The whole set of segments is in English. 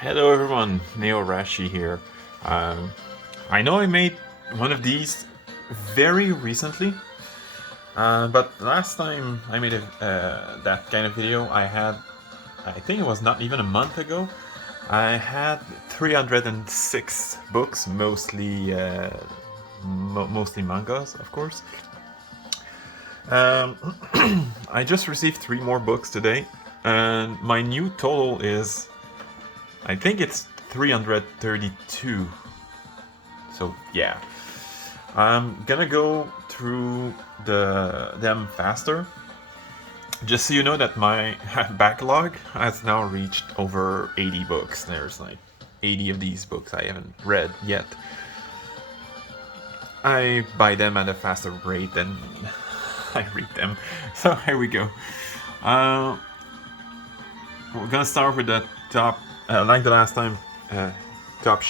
Hello everyone, Neo Rashi here. Um, I know I made one of these very recently, but last time I made that kind of video, I think it was not even a month ago, I had 306 books, mostly mangas, of course. Um, I just received 3 more books today, and my new total is, I think it's 332. So yeah, I'm gonna go through them faster. Just so you know that my backlog has now reached over 80 books. There's like 80 of these books I haven't read yet. I buy them at a faster rate than I read them. So here we go. Uh, we're gonna start with the top, like the last time, top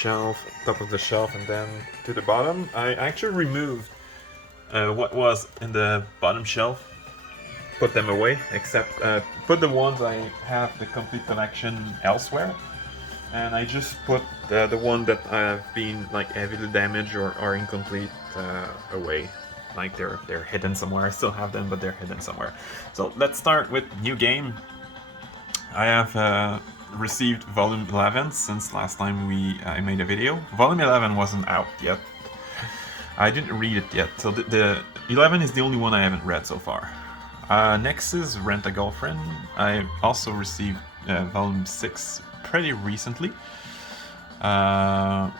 of the shelf, and then to the bottom. I actually removed what was in the bottom shelf, put them away, except put the ones I have the complete collection elsewhere, and I just put the one that have been like heavily damaged or are incomplete away. Like they're hidden somewhere. I still have them, but they're hidden somewhere. So let's start with new game. I have received Volume 11 since last time I made a video. Volume 11 wasn't out yet. I didn't read it yet, so the 11 is the only one I haven't read so far. Next is Rent a Girlfriend. I also received Volume 6 pretty recently. Yeah.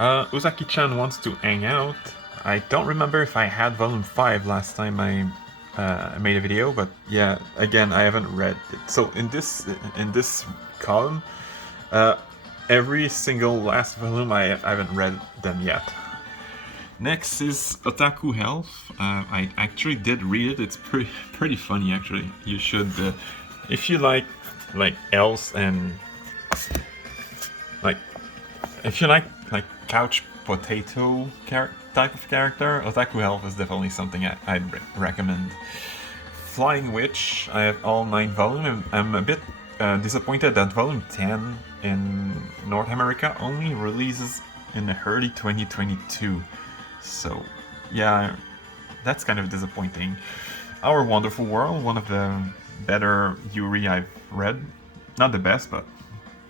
Uzaki-chan Wants to Hang Out. I don't remember if I had Volume 5 last time I made a video, but yeah, again, I haven't read it. So in this column, every single last volume I haven't read them yet. Next is Otaku Health. I actually did read it. It's pretty funny actually. You should, if you like elves and like if you like couch potato type of character, Otaku Health is definitely something I'd recommend. Flying Witch, I have all 9 volumes. I'm a bit disappointed that volume 10 in North America only releases in early 2022. So yeah, that's kind of disappointing. Our Wonderful World, one of the better Yuri I've read. Not the best, but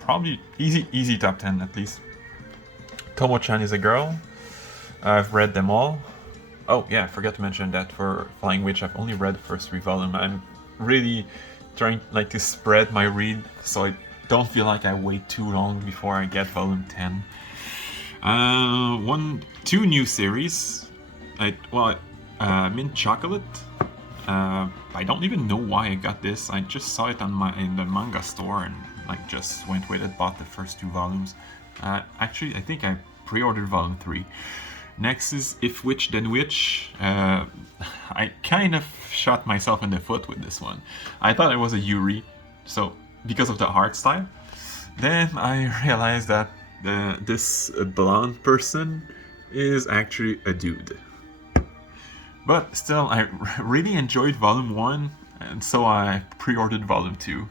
probably easy top 10 at least. Tomo-chan is a Girl. I've read them all. Oh yeah, I forgot to mention that for Flying Witch I've only read the first 3 volumes. I'm really trying to spread my read so I don't feel like I wait too long before I get volume 10. 2 new series. Mint Chocolate. I don't even know why I got this. I just saw it in the manga store and just went with it, bought the first 2 volumes. Actually, I think I pre-ordered volume 3. Next is If Witch Then Witch. I kind of shot myself in the foot with this one. I thought it was a Yuri, so because of the art style. Then I realized that this blonde person is actually a dude. But still, I really enjoyed Volume 1, and so I pre-ordered Volume 2.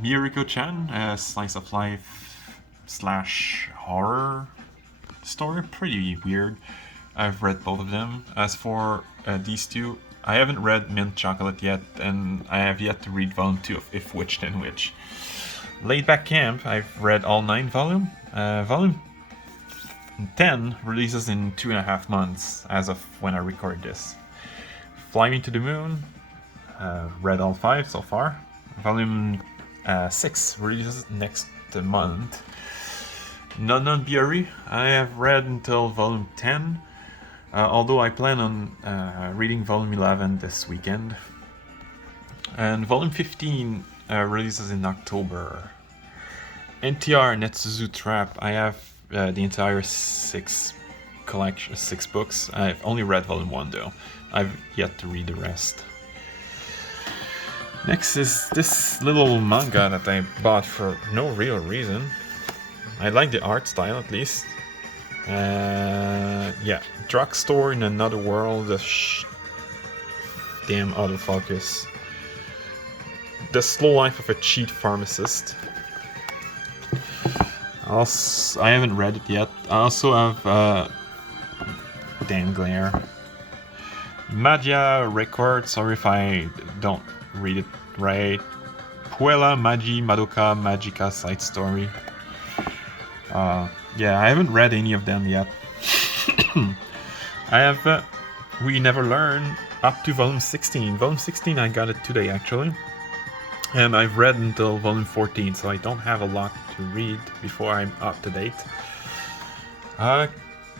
Miyuriko-chan, a slice of life / horror story, pretty weird. I've read both of them. As for these 2, I haven't read Mint Chocolate yet, and I have yet to read Volume 2 of If Witch Then Witch. Laid Back Camp, I've read all 9 volumes. Volume 10 releases in 2.5 months as of when I record this. Fly Me to the Moon, read all 5 so far. Volume 6 releases next month. Non Biori, I have read until volume 10, although I plan on reading volume 11 this weekend. And volume 15 releases in October. NTR Netsuzu Trap, I have the entire 6 books. I've only read volume 1 though. I've yet to read the rest. Next is this little manga that I bought for no real reason. I like the art style at least. Yeah, Drugstore in Another World. Damn autofocus. The Slow Life of a Cheat Pharmacist. I haven't read it yet. I also have damn glare. Magia Record, sorry if I don't read it right. Puella Magi Madoka Magica Side Story. Yeah, I haven't read any of them yet. I have We Never Learn up to volume 16. Volume 16 I got it today actually. And I've read until volume 14, so I don't have a lot to read before I'm up to date.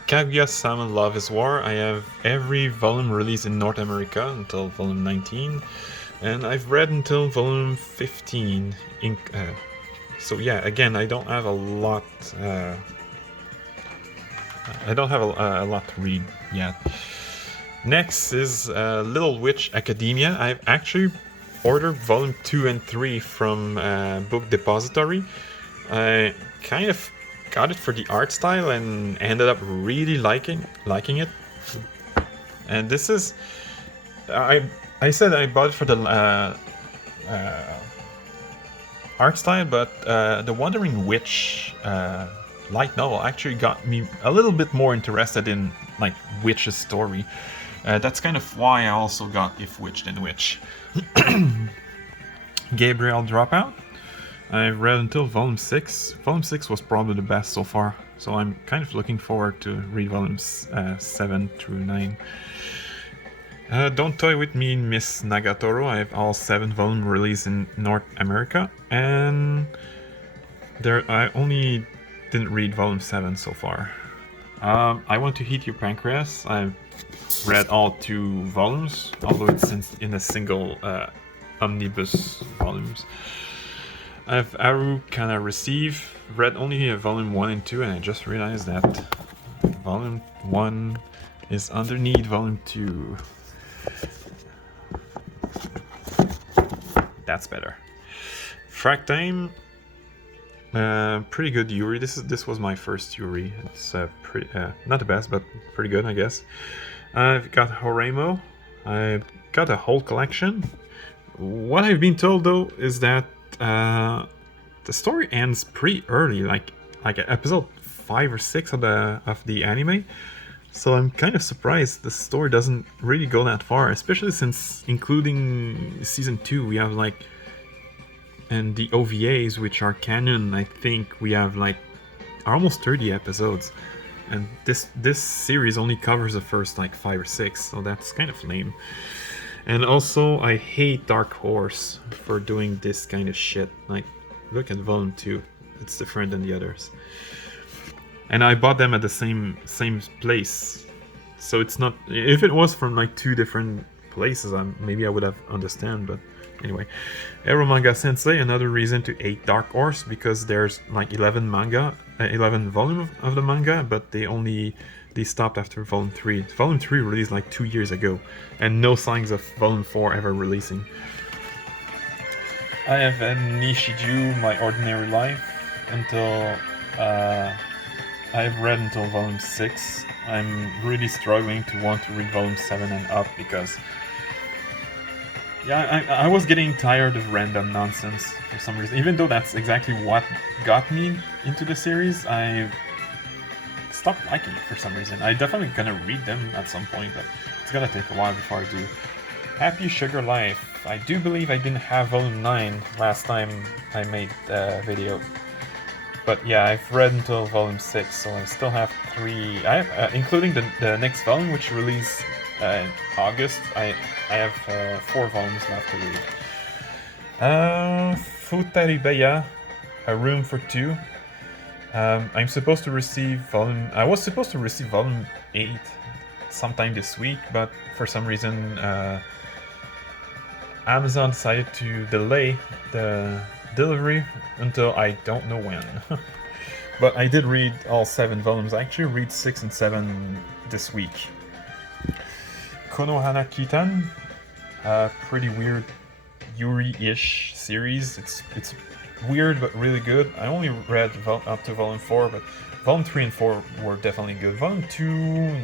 Kaguya-sama Love is War. I have every volume released in North America until volume 19. And I've read until volume 15. So yeah, again, I don't have a lot... I don't have a lot to read yet. Next is Little Witch Academia. I've actually ordered volume 2 and 3 from Book Depository. I kind of got it for the art style and ended up really liking it. And this is... I said I bought it for the art style, but the Wandering Witch light novel actually got me a little bit more interested in like Witch's story. That's kind of why I also got If Witch Then Witch. Gabriel Dropout. I've read until volume 6. Volume 6 was probably the best so far, so I'm kind of looking forward to read volumes 7 through 9. Don't Toy With Me, Miss Nagatoro. I have all 7 volumes released in North America, and I only didn't read volume 7 so far. I Want to Heat Your Pancreas. I've read all 2 volumes, although it's in a single omnibus volumes. I have Aru Kana Receive. Read only volume 1 and 2, and I just realized that volume 1 is underneath volume 2. That's better. Fractime. Pretty good Yuri. This was my first Yuri. It's pretty not the best, but pretty good, I guess. I've got Horemo. I've got a whole collection. What I've been told though is that the story ends pretty early, like at episode 5 or 6 of the anime. So I'm kind of surprised the story doesn't really go that far, especially since including season 2 we have like, and the OVAs which are canon, I think we have like almost 30 episodes, and this series only covers the first like 5 or 6, so that's kind of lame. And also I hate Dark Horse for doing this kind of shit. Like, look at volume 2, it's different than the others. And I bought them at the same place, so it's not. If it was from like 2 different places, maybe I would have understand. But anyway, Ero Manga Sensei, another reason to hate Dark Horse, because there's like 11 volumes of the manga, but they stopped after volume 3. Volume 3 released like 2 years ago, and no signs of volume 4 ever releasing. I have Nishiju, My Ordinary Life, until I've read until volume 6. I'm really struggling to want to read volume 7 and up, because yeah, I was getting tired of random nonsense for some reason. Even though that's exactly what got me into the series, I stopped liking it for some reason. I definitely gonna read them at some point, but it's gonna take a while before I do. Happy Sugar Life. I do believe I didn't have volume 9 last time I made the video. But yeah, I've read until volume 6, so I still have 3. I have, including the next volume, which released in August. I have 4 volumes left to read. Futaribeya, A Room for Two. I'm supposed to receive volume. I was supposed to receive volume 8 sometime this week, but for some reason, Amazon decided to delay the delivery until I don't know when. But I did read all 7 volumes. I actually read 6 and 7 this week. Konohana Kitan, pretty weird Yuri-ish series. It's weird but really good. I only read up to volume 4, but volume 3 and 4 were definitely good. Volume 2,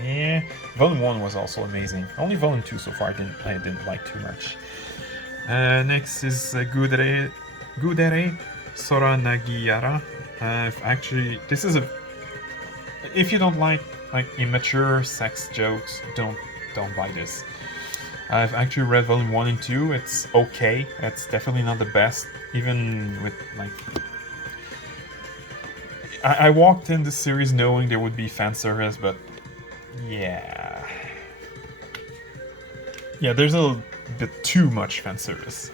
yeah. Volume 1 was also amazing. Only volume 2 so far I didn't like too much. Next is Gudere Sora Nagiyara. Actually, this is a. If you don't like immature sex jokes, don't buy this. I've actually read volume 1 and 2. It's okay. It's definitely not the best. Even with like, I walked in this series knowing there would be fan service, but yeah, there's a bit too much fan service,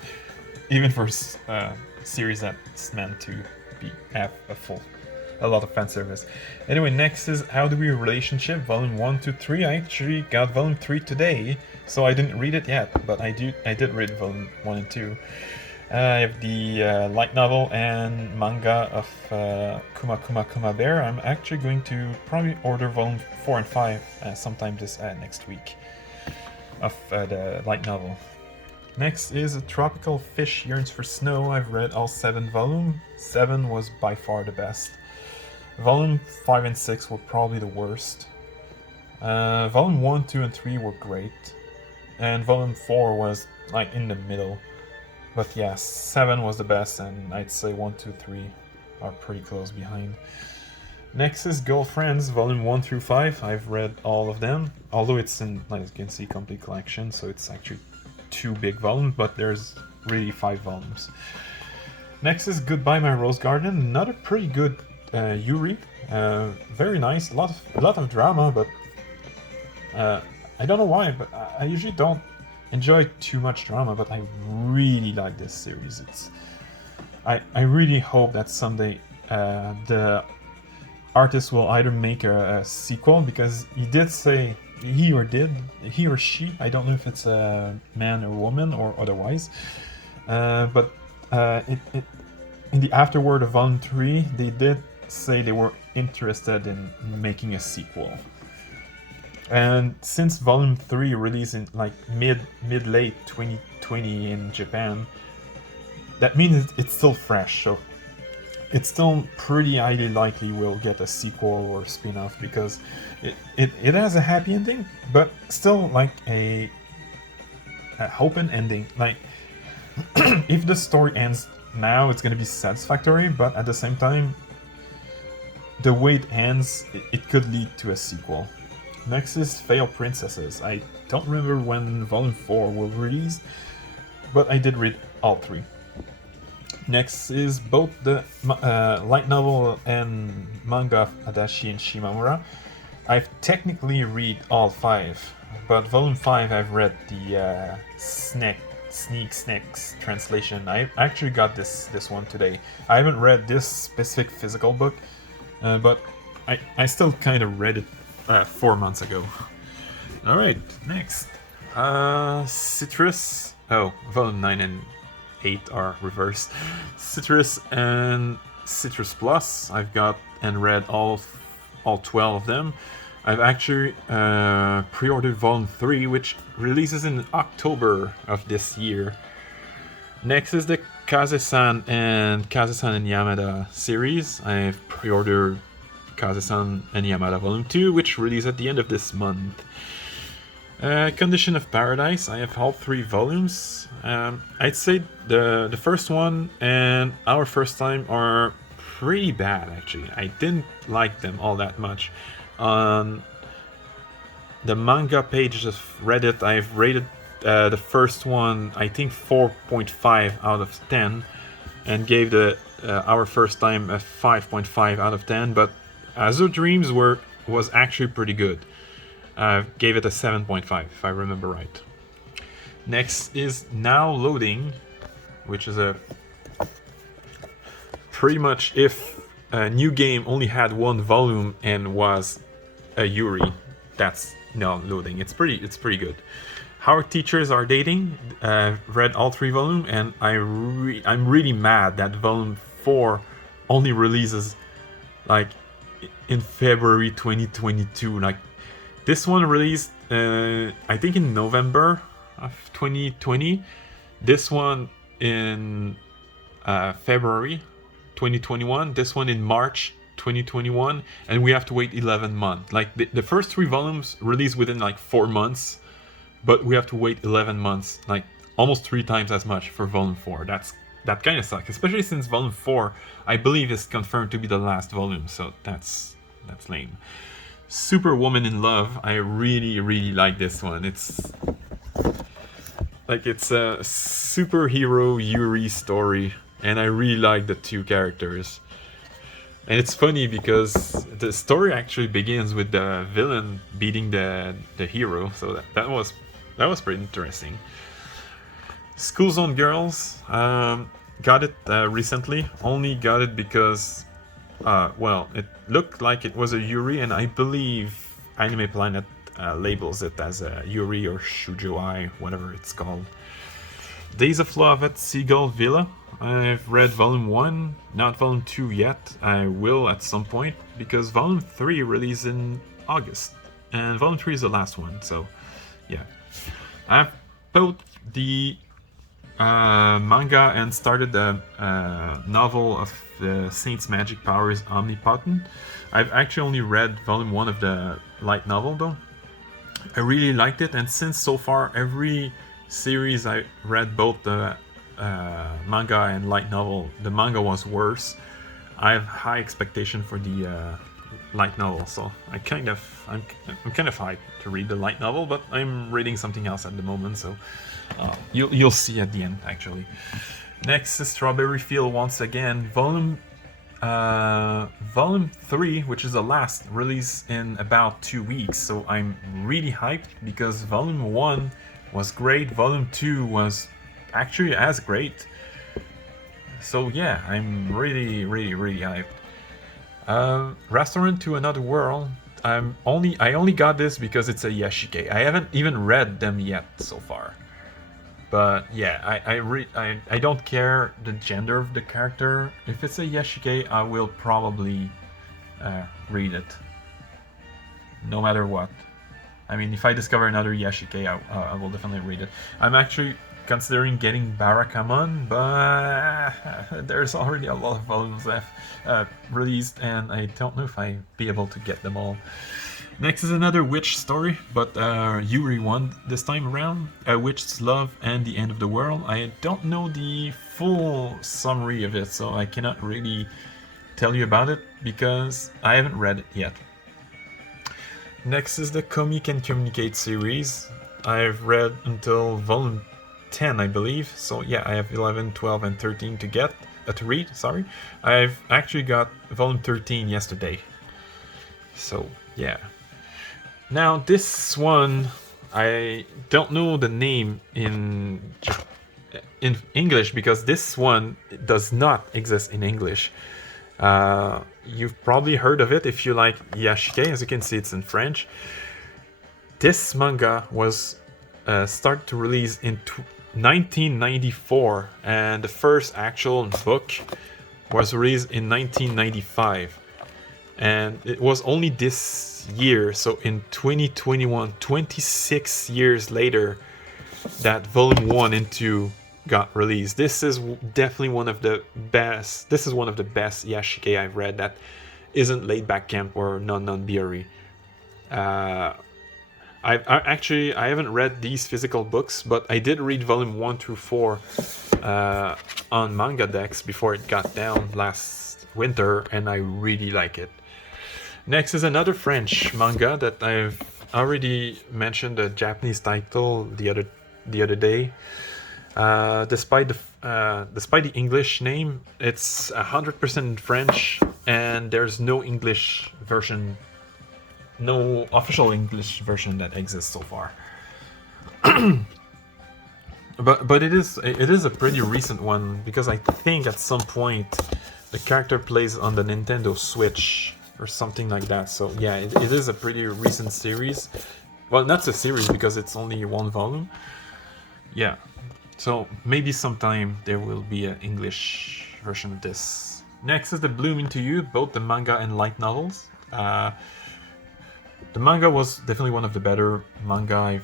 even for a series that's meant to have a lot of fan service. Anyway, next is How Do We Relationship, volume 1 to 3. I actually got volume 3 today, so I didn't read it yet, but I did read volume 1 and 2. I have the light novel and manga of Kuma Kuma Kuma Bear. I'm actually going to probably order volume 4 and 5 sometime this next week of the light novel. Next is A Tropical Fish Yearns for Snow. I've read all 7 volumes. 7 was by far the best. Volume 5 and 6 were probably the worst. Volume 1, 2, and 3 were great. And volume 4 was like in the middle. But yeah, 7 was the best, and I'd say 1, 2, 3 are pretty close behind. Next is Girlfriends, volume 1 through 5. I've read all of them, although it's in, like you can see, complete collection, so it's actually 2 big volumes, but there's really 5 volumes. Next is Goodbye My Rose Garden, another pretty good Yuri. Very nice, a lot of drama, but I don't know why, but I usually don't enjoy too much drama, but I really like this series. I really hope that someday the artist will either make a sequel, because he did say, he or she, I don't know if it's a man or woman or otherwise, but in the afterword of volume 3 they did say they were interested in making a sequel. And since volume 3 released in like mid-late 2020 in Japan, that means it's still fresh, so it's still pretty highly likely we'll get a sequel or spin-off, because it has a happy ending, but still like a open ending. Like, if the story ends now, it's gonna be satisfactory, but at the same time, the way it ends, it could lead to a sequel. Next is Fail Princesses. I don't remember when volume 4 will release, but I did read all 3. Next is both the light novel and manga of Adachi and Shimamura. I've technically read all 5, but volume 5 I've read the Sneak Snacks translation. I actually got this one today. I haven't read this specific physical book, but I still kind of read it 4 months ago. Alright, next. Citrus. Oh, volume 9 and 8 are reversed. Citrus and Citrus Plus. I've got and read all 12 of them. I've actually pre-ordered volume 3, which releases in October of this year. Next is the Kaze-san and Yamada series. I've pre-ordered Kaze-san and Yamada Volume 2, which releases at the end of this month. Condition of Paradise, I have all 3 volumes. I'd say the first one and Our First Time are pretty bad, actually. I didn't like them all that much. On the manga pages of Reddit, I've rated the first one, I think 4.5 out of 10, and gave the Our First Time a 5.5 out of 10, but Azure Dreams was actually pretty good. Gave it a 7.5 if I remember right. Next is Now Loading, which is a pretty much if a new game only had 1 volume and was a Yuri, that's Now Loading. It's pretty good. How Teachers Are Dating, read all 3 volumes, and I'm really mad that volume 4 only releases like in February 2022. Like, this one released I think in November of 2020. This one in February 2021. This one in March 2021, and we have to wait 11 months. Like, the first 3 volumes released within like 4 months, but we have to wait 11 months. Like, almost 3 times as much for Volume 4. That kind of sucks, especially since Volume 4, I believe, is confirmed to be the last volume, so that's lame. Superwoman in Love, I really, really like this one. It's a superhero Yuri story, and I really like the two characters. And it's funny because the story actually begins with the villain beating the hero, so that was pretty interesting. School Zone Girls, got it recently. Only got it because, it looked like it was a Yuri, and I believe Anime Planet labels it as a Yuri or Shujoi, whatever it's called. Days of Love at Seagull Villa. I've read Volume 1, not Volume 2 yet. I will at some point, because Volume 3 released in August. And Volume 3 is the last one, so yeah. I've bought the manga and started the novel of the Saint's Magic Powers Omnipotent. I've actually only read Volume 1 of the light novel though. I really liked it, and since so far every series I read, both the manga and light novel, the manga was worse. I have high expectation for the light novel, so I'm kind of hyped to read the light novel, but I'm reading something else at the moment, so you'll see at the end actually. Next is Strawberry Field once again, volume 3, which is the last, release in about 2 weeks, so I'm really hyped because Volume 1 was great, Volume 2 was actually as great. So yeah, I'm really hyped. Restaurant to Another World. I only got this because it's a Yashike. I haven't even read them yet so far. But yeah, I don't care the gender of the character. If it's a Yashike, I will probably read it. No matter what. I mean, if I discover another Yashike, I will definitely read it. I'm actually considering getting Barakamon, but there's already a lot of volumes left released, and I don't know if I'll be able to get them all. Next is another witch story, but Yuri one this time around. A Witch's Love and the End of the World. I don't know the full summary of it, so I cannot really tell you about it because I haven't read it yet. Next is the Komi Can Communicate series. I've read until volume 10, I believe. So yeah, I have 11, 12, and 13 to read. Sorry, I've actually got volume 13 yesterday. So yeah. Now this one, I don't know the name in English because this one does not exist in English. You've probably heard of it if you like Yashike. As you can see, it's in French. This manga was started to release in 1994, and the first actual book was released in 1995. And it was only this year, so in 2021, 26 years later, that volume 1 and 2 got released. This is definitely one of the best. This is one of the best Yashike I've read that isn't Laid Back Camp or Non Biori. I haven't read these physical books, but I did read volume 1 through 4 on Manga Dex before it got down last winter, and I really like it. Next is another French manga that I've already mentioned the Japanese title the other day. Despite the English name, it's 100% in French, and there's no English version, no official English version that exists so far. but it is a pretty recent one because I think at some point the character plays on the Nintendo Switch or something like that. So yeah, it is a pretty recent series. Well, not a series because it's only one volume. Yeah. So maybe sometime there will be an English version of this. Next is the Bloom Into You, both the manga and light novels. The manga was definitely one of the better manga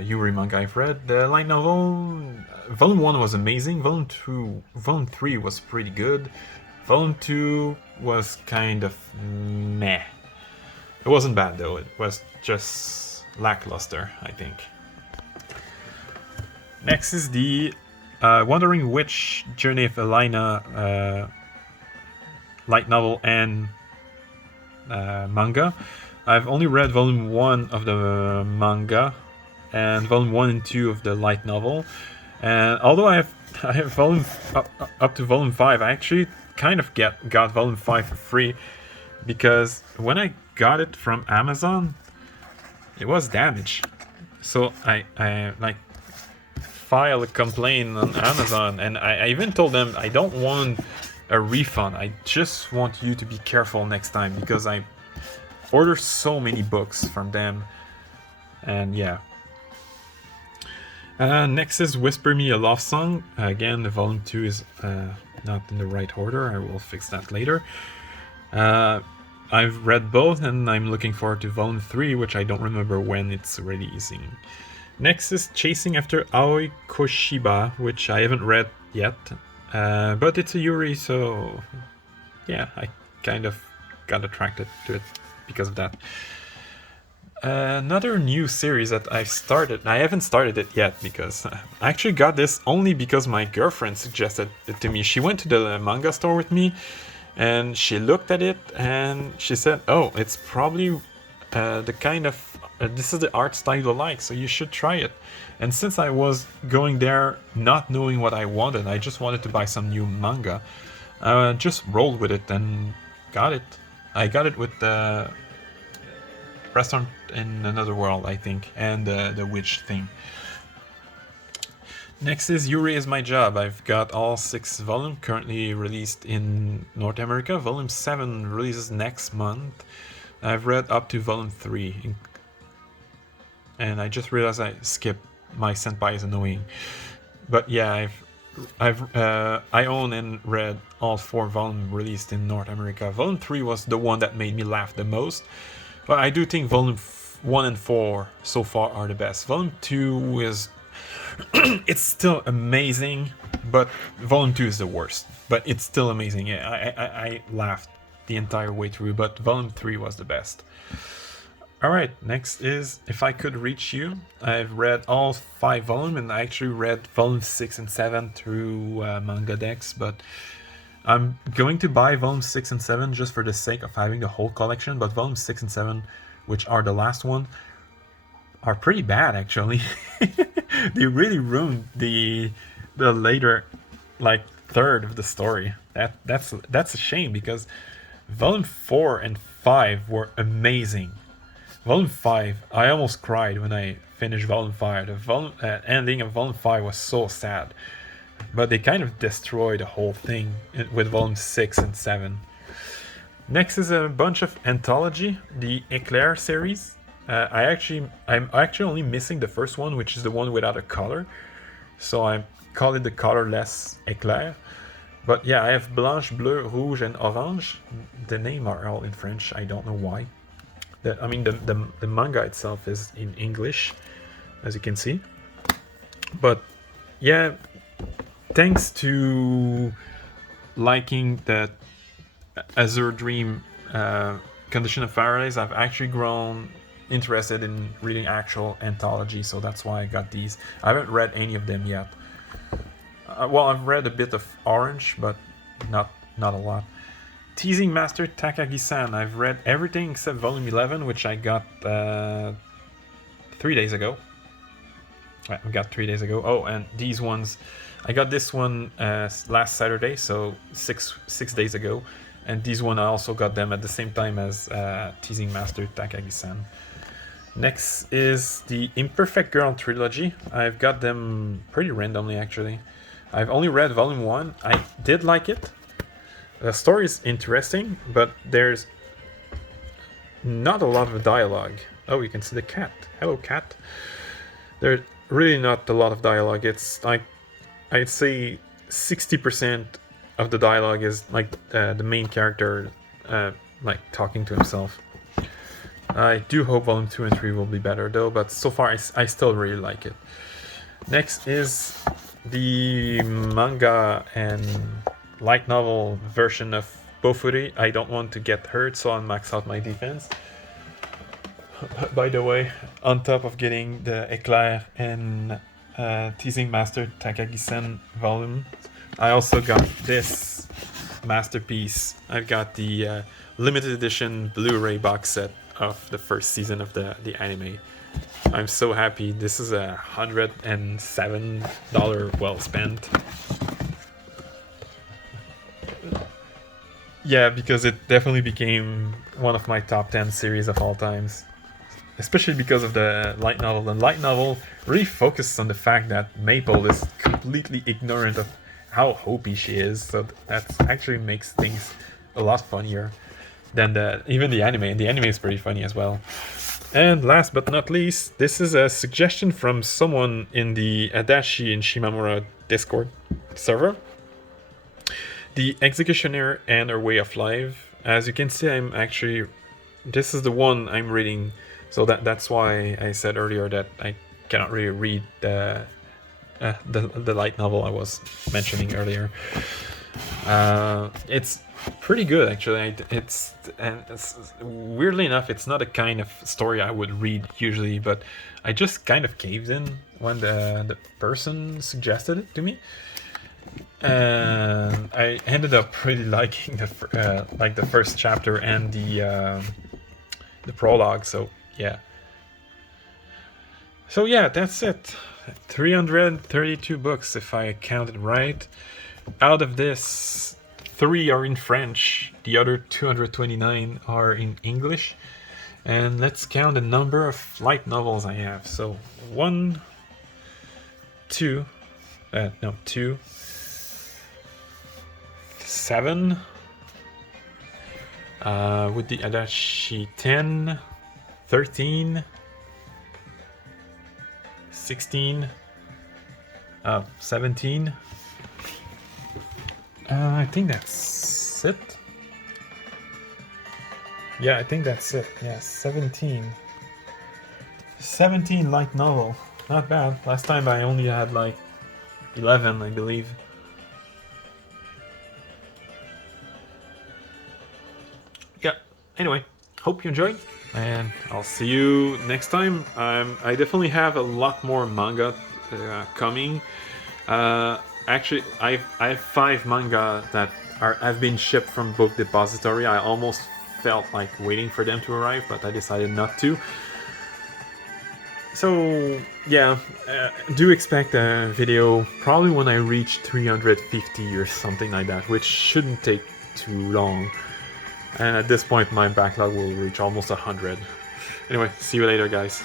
Yuri manga I've read. The light novel, volume 1 was amazing. Volume 3 was pretty good. Volume 2 was kind of meh. It wasn't bad though. It was just lackluster, I think. Next is the Wandering Witch Journey of Elena light novel and manga. I've only read volume 1 of the manga and volume 1 and 2 of the light novel. And although I have volume up to volume 5, I actually kind of got volume 5 for free because when I got it from Amazon, it was damaged. So I like filed a complaint on Amazon, and I even told them I don't want a refund. I just want you to be careful next time because I order so many books from them. And yeah. Next is Whisper Me a Love Song. Again, the volume 2 is not in the right order. I will fix that later. I've read both and I'm looking forward to volume 3, which I don't remember when it's releasing. Next is Chasing After Aoi Koshiba, which I haven't read yet. But it's a Yuri, so yeah, I kind of got attracted to it because of that. Another new series that I've started. I haven't started it yet because I actually got this only because my girlfriend suggested it to me. She went to the manga store with me and she looked at it and she said, "Oh, it's probably the kind of this is the art style you like, so you should try it." And since I was going there not knowing what I wanted, I just wanted to buy some new manga. I just rolled with it and got it. I got it with the Restaurant in Another World, I think, and the witch thing. Next is Yuri Is My Job. I've got all 6 volumes currently released in North America. Volume 7 releases next month. I've read up to volume 3. And I just realized I skipped My Senpai is Annoying. But yeah, I own and read all 4 volumes released in North America. Volume 3 was the one that made me laugh the most. But I do think volume 1 and 4 so far are the best. Volume 2 is... it's still amazing, but volume 2 is the worst. But it's still amazing. Yeah, I laughed the entire way through, but volume 3 was the best. Alright, next is If I Could Reach You. I've read all 5 volumes, and I actually read volume 6 and 7 through Manga Dex, but I'm going to buy volume 6 and 7 just for the sake of having the whole collection, but volume 6 and 7, which are the last one, are pretty bad actually. They really ruined the later like third of the story. That's a shame because volume 4 and 5 were amazing. Volume 5, I almost cried when I finished volume 5. The ending of volume 5 was so sad. But they kind of destroy the whole thing with volume 6 and 7. Next is a bunch of anthology, the Eclair series. I'm actually only missing the first one, which is the one without a color. So I call it the colorless Eclair. But yeah, I have Blanche, Bleu, Rouge, and Orange. The name are all in French. I don't know why. The manga itself is in English, as you can see. But yeah, thanks to liking that Azure Dream Condition of Paradise, I've actually grown interested in reading actual anthology, so that's why I got these. I haven't read any of them yet. Well, I've read a bit of Orange, but not a lot. Teasing Master Takagi-san, I've read everything except volume 11, which I got 3 days ago. I got 3 days ago. Oh, and these ones, I got this one last Saturday, so six days ago. And these one I also got them at the same time as Teasing Master Takagi-san. Next is the Imperfect Girl trilogy. I've got them pretty randomly actually. I've only read volume 1. I did like it. The story is interesting, but there's not a lot of dialogue. Oh, you can see the cat. Hello, cat. There's really not a lot of dialogue. It's like, I'd say 60% of the dialogue is like the main character like talking to himself. I do hope volume 2 and 3 will be better though, but so far I still really like it. Next is the manga and light novel version of Bofuri. I don't want to get hurt, so I'll max out my defense. By the way, on top of getting the Eclair and Teasing Master Takagi-sen volume. I also got this masterpiece. I've got the limited edition Blu-ray box set of the first season of the anime. I'm so happy. This is $107 well spent. Yeah, because it definitely became one of my top 10 series of all times. Especially because of the light novel. The light novel really focuses on the fact that Maple is completely ignorant of how Hopi she is, so that actually makes things a lot funnier than even the anime. And the anime is pretty funny as well. And last but not least, this is a suggestion from someone in the Adachi and Shimamura Discord server. The Executioner and Her Way of Life. As you can see, this is the one I'm reading. So that's why I said earlier that I cannot really read the light novel I was mentioning earlier. It's pretty good actually. It's weirdly enough, it's not a kind of story I would read usually, but I just kind of caved in when the person suggested it to me, and I ended up really liking the first chapter and the prologue. So yeah. So yeah, that's it. 332 books, if I counted right. Out of this, 3 are in French, the other 229 are in English. And let's count the number of light novels I have. So 2, 7. With the Adachi 10, 13, 16, 17. I think that's it. Yeah, I think that's it. Yeah, 17. 17 light novel. Not bad. Last time I only had like 11, I believe. Yeah, anyway, hope you enjoyed, and I'll see you next time. I definitely have a lot more manga coming. Actually, I have 5 manga that have been shipped from Book Depository. I almost felt like waiting for them to arrive, but I decided not to. So yeah, do expect a video probably when I reach 350 or something like that, which shouldn't take too long. And at this point, my backlog will reach almost 100. Anyway, see you later, guys.